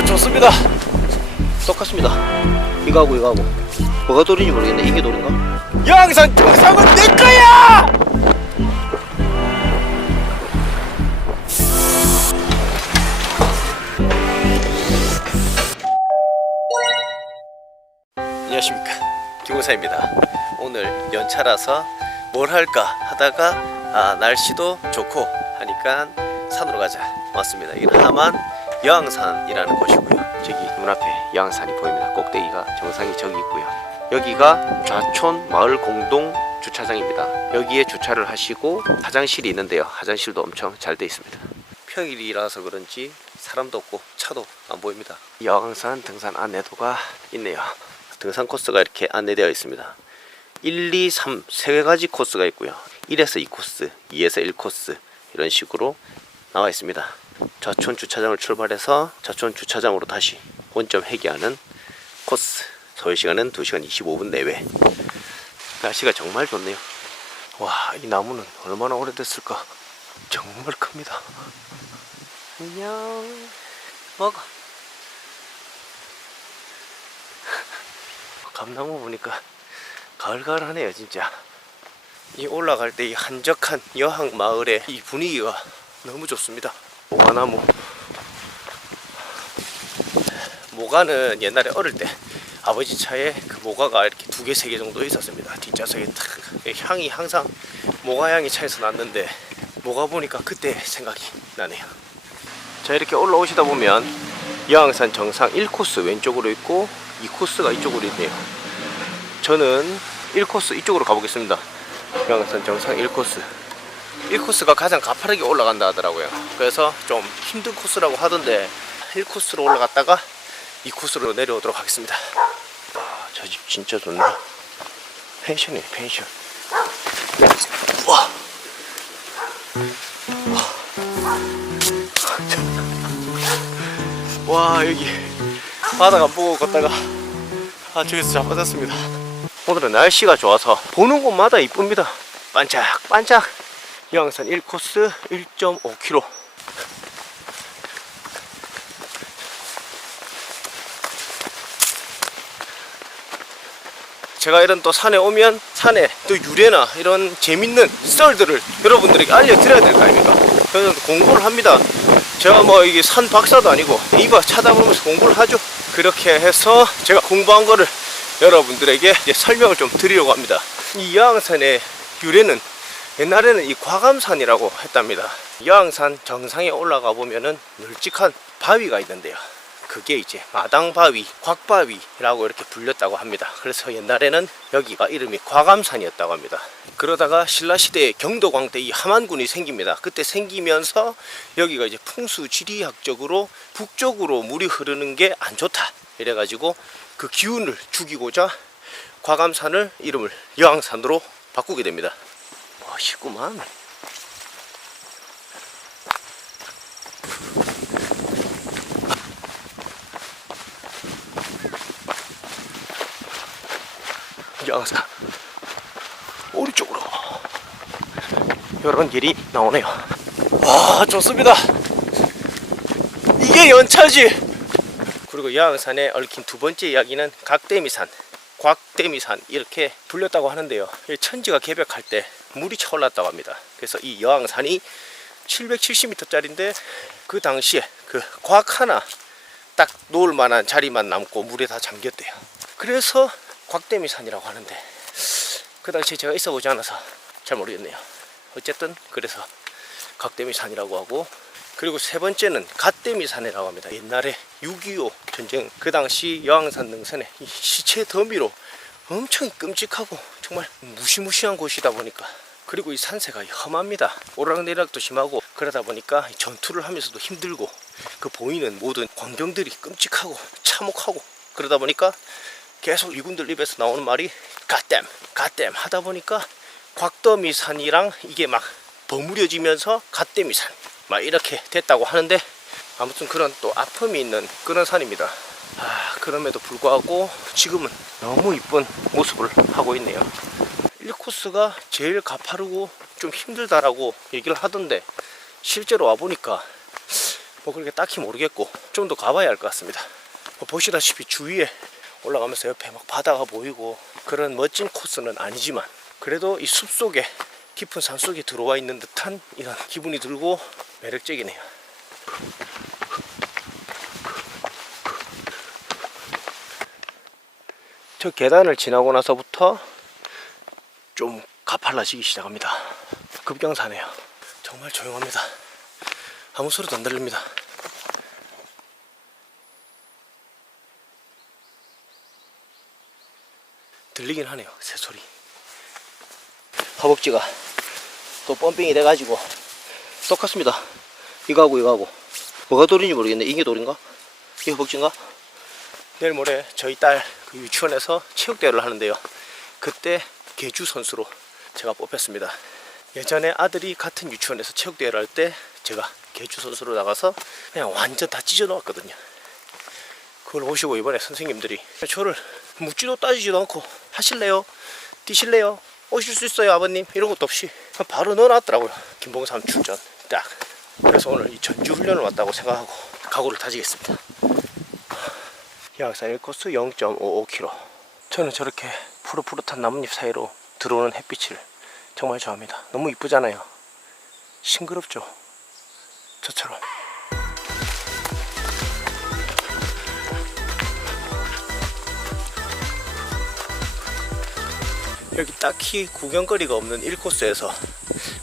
와 좋습니다. 똑같습니다. 이거 하고 이거 하고. 뭐가 돌인지 모르겠네. 이게 돌인가? 양산 정상은 내 거야! 안녕하십니까. 김우사입니다. 오늘 연차라서 뭘 할까 하다가 아, 날씨도 좋고 하니까 산으로 가자 왔습니다. 이는 하만 여항산이라는 곳이고요. 저기 눈앞에 여항산이 보입니다. 꼭대기가 정상이 저기 있고요. 여기가 좌촌 마을 공동 주차장입니다. 여기에 주차를 하시고 화장실이 있는데요. 화장실도 엄청 잘 돼 있습니다. 평일이라서 그런지 사람도 없고 차도 안 보입니다. 여항산 등산 안내도가 있네요. 등산 코스가 이렇게 안내되어 있습니다. 1, 2, 3, 세 가지 코스가 있고요. 1에서 2코스, 2에서 1코스 이런 식으로 나와 있습니다. 좌촌 주차장을 출발해서 좌촌 주차장으로 다시 원점 회귀하는 코스. 소요 시간은 2시간 25분 내외. 날씨가 정말 좋네요. 와, 이 나무는 얼마나 오래됐을까? 정말 큽니다. 안녕. 먹어. 감나무 보니까 가을가을하네요 진짜 이 올라갈 때 이 한적한 여항 마을의 이 분위기가 너무 좋습니다 모가나무 모가는 옛날에 어릴 때 아버지 차에 그 모가가 이렇게 두 개 세 개 정도 있었습니다 뒷좌석에 탁 향이 항상 모가 향이 차에서 났는데 모가 보니까 그때 생각이 나네요 자 이렇게 올라오시다 보면 여항산 정상 1코스 왼쪽으로 있고 2코스가 이쪽으로 있네요 저는 1코스 이쪽으로 가보겠습니다. 양산 정상 1코스. 1코스가 가장 가파르게 올라간다 하더라고요. 그래서 좀 힘든 코스라고 하던데 1코스로 올라갔다가 2코스로 내려오도록 하겠습니다. 아, 저집 진짜 좋네. 펜션이에요, 펜션. 와. 와. 와, 여기 바다가 안 보고 걷다가 아, 저기서 자빠졌습니다. 오늘은 날씨가 좋아서 보는 곳마다 이쁩니다. 반짝반짝. 양산 1코스 1.5km. 제가 이런 또 산에 오면 산에 또 유래나 이런 재밌는 썰들을 여러분들에게 알려드려야 될 거 아닙니까? 그래서 공부를 합니다. 제가 뭐 이게 산 박사도 아니고 네이버 찾아보면서 공부를 하죠. 그렇게 해서 제가 공부한 거를 여러분들에게 설명을 좀 드리려고 합니다. 이 여항산의 유래는 옛날에는 이 과감산이라고 했답니다. 여항산 정상에 올라가 보면은 널찍한 바위가 있는데요. 그게 이제 마당바위, 곽바위라고 이렇게 불렸다고 합니다. 그래서 옛날에는 여기가 이름이 과감산이었다고 합니다. 그러다가 신라시대에 경도광 때 이 함안군이 생깁니다. 그때 생기면서 여기가 이제 풍수지리학적으로 북쪽으로 물이 흐르는 게 안 좋다. 이래가지고 그 기운을 죽이고자 과감산을 이름을 여항산으로 바꾸게 됩니다. 멋있구만. 여항산 오른쪽으로 이런 길이 나오네요. 와 좋습니다. 이게 연차지. 그리고 여항산에 얽힌 두 번째 이야기는 각대미산, 곽대미산 이렇게 불렸다고 하는데요. 이 천지가 개벽할 때 물이 차올랐다고 합니다. 그래서 이 여항산이 770m짜리인데 그 당시에 그 곽 하나 딱 놓을 만한 자리만 남고 물에 다 잠겼대요. 그래서 곽대미산이라고 하는데 그 당시에 제가 있어 보지 않아서 잘 모르겠네요. 어쨌든 그래서 각대미산이라고 하고 그리고 세 번째는 갓대미산이라고 합니다. 옛날에 6.25 전쟁 그 당시 등산에 이 시체 더미로 엄청 끔찍하고 정말 무시무시한 곳이다 보니까 그리고 이 산세가 험합니다. 오르락내리락도 심하고 그러다 보니까 전투를 하면서도 힘들고 그 보이는 모든 광경들이 끔찍하고 참혹하고 그러다 보니까 계속 이군들 입에서 나오는 말이 갓댐 갓댐 하다 보니까 곽더미 산이랑 이게 막 버무려지면서 갓댐이산 막 이렇게 됐다고 하는데 아무튼 그런 또 아픔이 있는 그런 산입니다. 아, 그럼에도 불구하고 지금은 너무 이쁜 모습을 하고 있네요. 1 코스가 제일 가파르고 좀 힘들다라고 얘기를 하던데 실제로 와보니까 뭐 그렇게 딱히 모르겠고 좀 더 가봐야 할 것 같습니다. 뭐 보시다시피 주위에 올라가면서 옆에 막 바다가 보이고 그런 멋진 코스는 아니지만 그래도 이 숲속에 깊은 산속에 들어와 있는 듯한 이런 기분이 들고 매력적이네요. 저 계단을 지나고 나서부터 좀 가팔라지기 시작합니다. 급경사네요. 정말 조용합니다. 아무 소리도 안 들립니다. 들리긴 하네요. 새소리. 허벅지가 또 펌핑이 돼가지고 똑같습니다. 이거하고 이거하고 뭐가 돌인지 모르겠네. 이게 돌인가? 이게 허벅지인가? 내일 모레 저희 딸 그 유치원에서 체육대회를 하는데요. 그때 개주 선수로 제가 뽑혔습니다. 예전에 아들이 같은 유치원에서 체육대회를 할 때 제가 개주 선수로 나가서 그냥 완전 다 찢어 놓았거든요. 그걸 보시고 이번에 선생님들이 저를 묻지도 따지지도 않고 하실래요? 뛰실래요? 오실 수 있어요 아버님? 이런 것도 없이 바로 넣어놨더라고요. 김봉 삼 출전 딱. 그래서 오늘 이 전주 훈련을 왔다고 생각하고 각오를 다지겠습니다. 약산 1코스 0.55km. 저는 저렇게 푸릇푸릇한 나뭇잎 사이로 들어오는 햇빛을 정말 좋아합니다. 너무 이쁘잖아요. 싱그럽죠? 저처럼. 여기 딱히 구경거리가 없는 1코스에서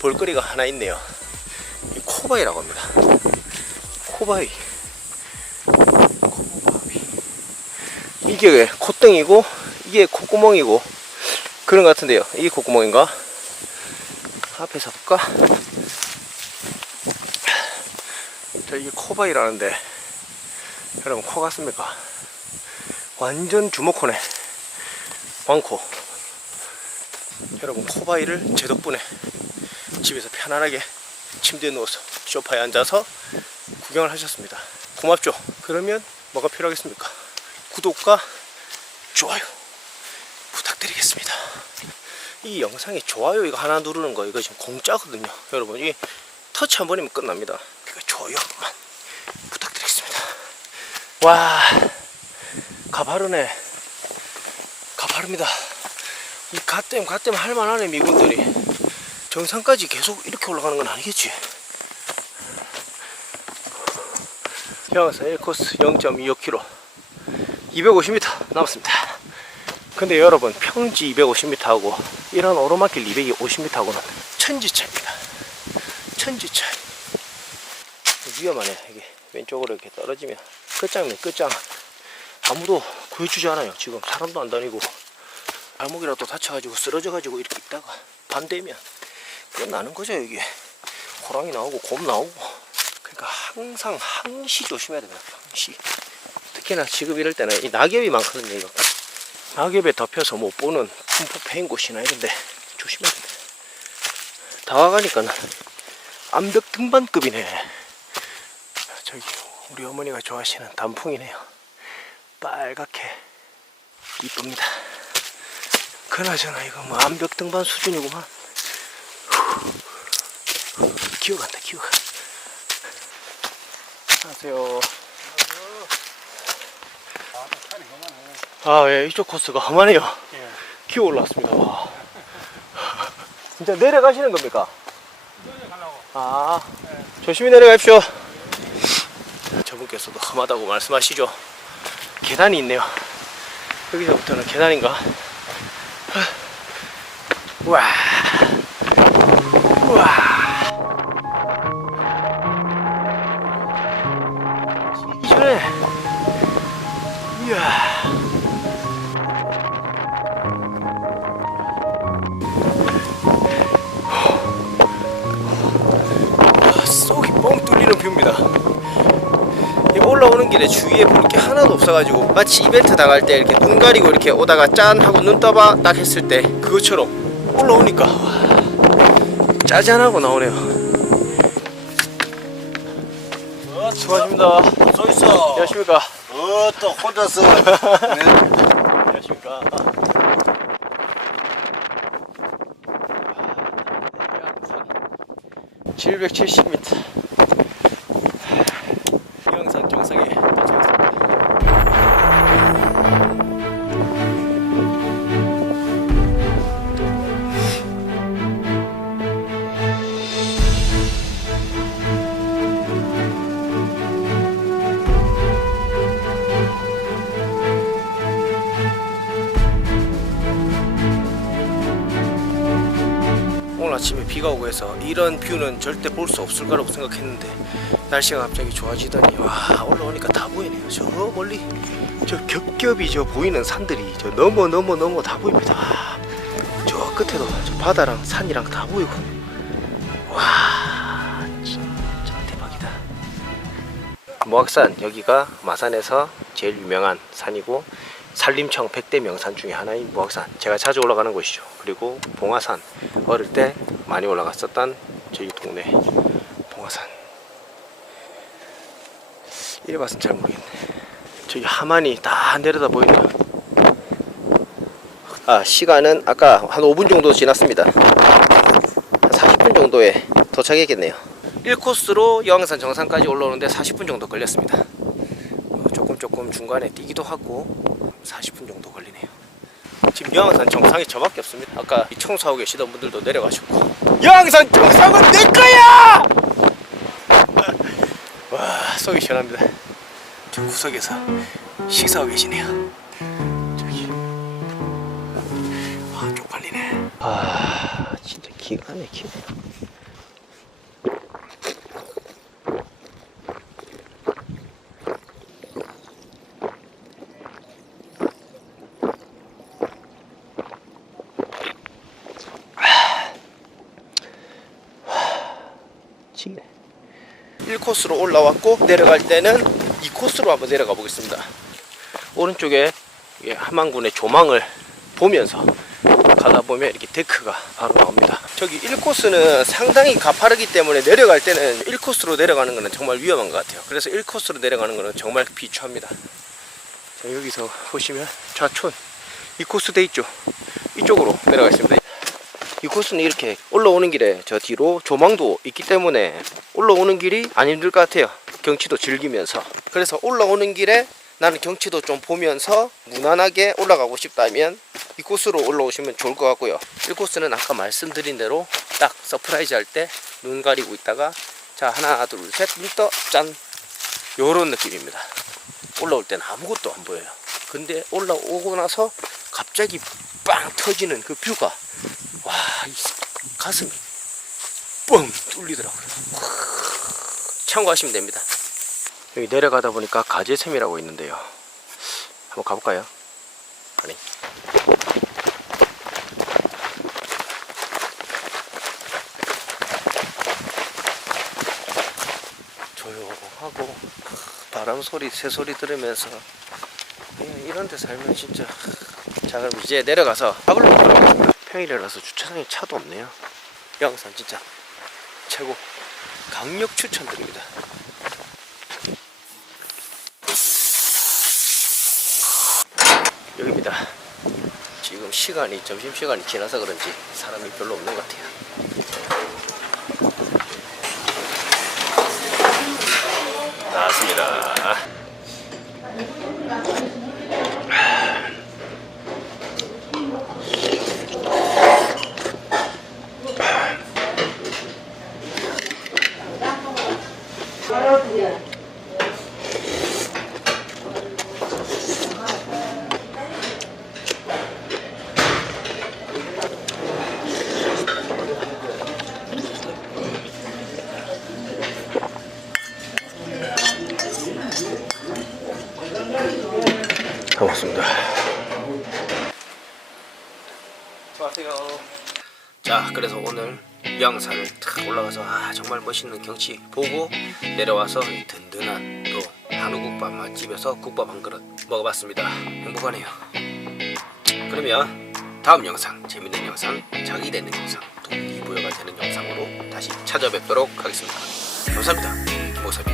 볼거리가 하나 있네요. 이 코바이라고 합니다. 코바이. 코바이. 이게 왜 콧등이고 이게 콧구멍이고 그런 것 같은데요. 이게 콧구멍인가? 앞에서 볼까? 자, 이게 코바이라는데 여러분 코 같습니까? 완전 주먹코네. 왕코. 여러분 코바이를 제 덕분에 집에서 편안하게 침대에 누워서 소파에 앉아서 구경을 하셨습니다. 고맙죠? 그러면 뭐가 필요하겠습니까? 구독과 좋아요. 이 영상에 좋아요 이거 하나 누르는 거 이거 지금 공짜거든요. 여러분 이 터치 한 번이면 끝납니다. 그러니까 좋아요만 부탁드리겠습니다. 와 가파르네 가파릅니다. 이 갓댐 갓댐 할만하네 미군들이 정상까지 계속 이렇게 올라가는 건 아니겠지 영서 1코스 0.25km 250m 남았습니다 근데 여러분 평지 250m하고 이런 오르막길 250m하고는 천지 차입니다. 천지 차. 위험하네. 이게 왼쪽으로 이렇게 떨어지면 끝장이네 끝장. 아무도 구해주지 않아요. 지금 사람도 안 다니고 발목이라도 다쳐가지고 쓰러져가지고 이렇게 있다가 밤 되면 끝나는 거죠 여기 호랑이 나오고 곰 나오고. 그러니까 항상 항시 조심해야 됩니다 항시. 특히나 지금 이럴 때는 이 낙엽이 많거든요 이거 낙엽에 덮여서 못 보는 풍포 패인 곳이나 이런데 조심해야 됩니다 다가가니까는 암벽 등반급이네 저기 우리 어머니가 좋아하시는 단풍이네요 빨갛게 이쁩니다 그나저나 이거 뭐 암벽 등반 수준이구만. 기어간다 기어가. 안녕하세요. 아, 예, 이쪽 코스가 험하네요. 기어 올라왔습니다. 와. 진짜 내려가시는 겁니까? 아, 조심히 내려가십시오. 저분께서도 험하다고 말씀하시죠. 계단이 있네요. 여기서부터는 계단인가? 와. 와. 길에 주위에 볼 게 하나도 없어가지고 마치 이벤트 나갈 때 이렇게 눈 가리고 이렇게 오다가 짠 하고 눈 떠봐 딱 했을 때 그것처럼 올라오니까 와, 짜잔하고 나오네요. 수고하십니다. 서 있어. 안녕하십니까. 어, 또 혼자서. 네. 안녕하십니까. 770m. 해서 이런 뷰는 절대 볼 수 없을 거라고 생각했는데 날씨가 갑자기 좋아지더니 와 올라오니까 다 보이네요. 저 멀리 저 겹겹이 저 보이는 산들이 저 넘어 다 보입니다. 와, 저 끝에도 저 바다랑 산이랑 다 보이고. 와 진짜 대박이다. 모악산 여기가 마산에서 제일 유명한 산이고 산림청 100대 명산 중에 하나인 무악산. 제가 자주 올라가는 곳이죠. 그리고 봉화산. 어릴 때 많이 올라갔었던 저희 동네 봉화산. 이래 봐서는 잘 모르겠네. 저기 하만이 다 내려다 보이네요 아 시간은 아까 한 5분 정도 지났습니다. 한 40분 정도에 도착했겠네요. 1코스로 여왕산 정상까지 올라오는데 40분 정도 걸렸습니다. 어, 조금 조금 중간에 뛰기도 하고 40분 정도 걸리네요. 지금 여왕산 정상이 저밖에 없습니다. 아까 이 청소하고 계시던 분들도 내려가셨고 여왕산 정상은 내 거야! 와 속이 시원합니다. 저 구석에서 식사하고 계시네요. 저기 와 쪽 팔리네. 아 진짜 기가 막히네. 코스로 올라왔고 내려갈 때는 2코스로 한번 내려가 보겠습니다. 오른쪽에 이게 함안군의 조망을 보면서 가다 보면 이렇게 데크가 바로 나옵니다. 저기 1코스는 상당히 가파르기 때문에 내려갈 때는 1코스로 내려가는 것은 정말 위험한 것 같아요. 그래서 1코스로 내려가는 것은 정말 비추합니다. 자, 여기서 보시면 좌촌 이 코스 돼 있죠. 이쪽으로 내려가겠습니다. 이 코스는 이렇게 올라오는 길에 저 뒤로 조망도 있기 때문에 올라오는 길이 안 힘들 것 같아요. 경치도 즐기면서. 그래서 올라오는 길에 나는 경치도 좀 보면서 무난하게 올라가고 싶다면 이 코스로 올라오시면 좋을 것 같고요. 이 코스는 아까 말씀드린 대로 딱 서프라이즈 할 때 눈 가리고 있다가 자 하나 둘 셋 눈떠 짠 요런 느낌입니다. 올라올 때는 아무것도 안 보여요. 근데 올라오고 나서 갑자기 빵 터지는 그 뷰가 와, 이 가슴이 뻥 뚫리더라고요. 참고하시면 됩니다. 여기 내려가다 보니까 가재샘이라고 있는데요. 한번 가볼까요? 아니. 조용하고 바람 소리, 새 소리 들으면서 이런 데 살면 진짜 자 그럼 이제 내려가서 밥을 먹으러 가겠습니다 평일이라서 주차장에 차도 없네요. 영산 진짜 최고. 강력 추천드립니다. 여기입니다. 지금 시간이 점심시간이 지나서 그런지 사람이 별로 없는 것 같아요 수고하세요. 자, 그래서 오늘 영산을 탁 올라가서 아, 정말 멋있는 경치 보고 내려와서 이 든든한 또 한우국밥 맛집에서 국밥 한 그릇 먹어봤습니다. 행복하네요. 그러면 다음 영상, 재밌는 영상, 자기 되는 영상, 동기부여가 되는 영상으로 다시 찾아뵙도록 하겠습니다. 감사합니다. 김호섭이었습니다.